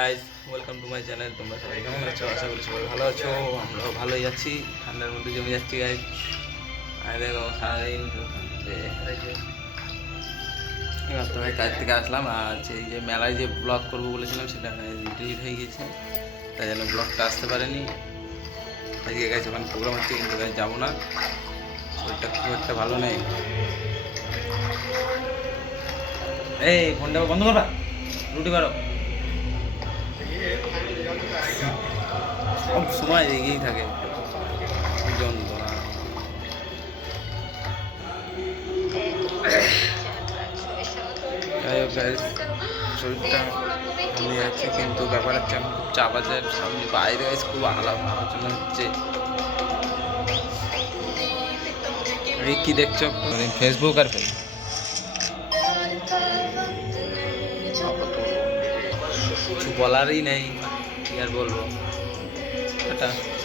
Guys welcome to my channel তোমরা সবাই কেমন আছো? আশা করি সবাই ভালো আছো। আমরাও ভালোই আছি। ঠান্ডার মধ্যে জমে যাচ্ছি গাইজ আর দেখো, সারাদিন এবার তো ভাই কাজ থেকে আসলাম, আর সেই যে মেলায় যে ব্লগ করব বলেছিলাম, সেটা ডিলিট হয়ে গেছে। তাই জন্য ব্লগটা আসতে পারেনি। আজকে গেছে ওখানে প্রোগ্রাম হচ্ছে, কিন্তু গাইজ যাব না। শরীরটা খুব একটা ভালো নেই। এই ফোনটা বন্ধ করবা? রুটি করো। সব সময় এগিয়েই থাকে। যন্ত্রণা। যাই হোক শরীরটা ভালো যাচ্ছে কিন্তু ব্যাপার হচ্ছে এখন খুব চাপ আছে সামনে বাইরে guys খুব আলাপ আলোচনা হচ্ছে। এই কি দেখছ ফেসবুক আর ফেসবুক কিছু বলারই নেই কি আর বলব? tá?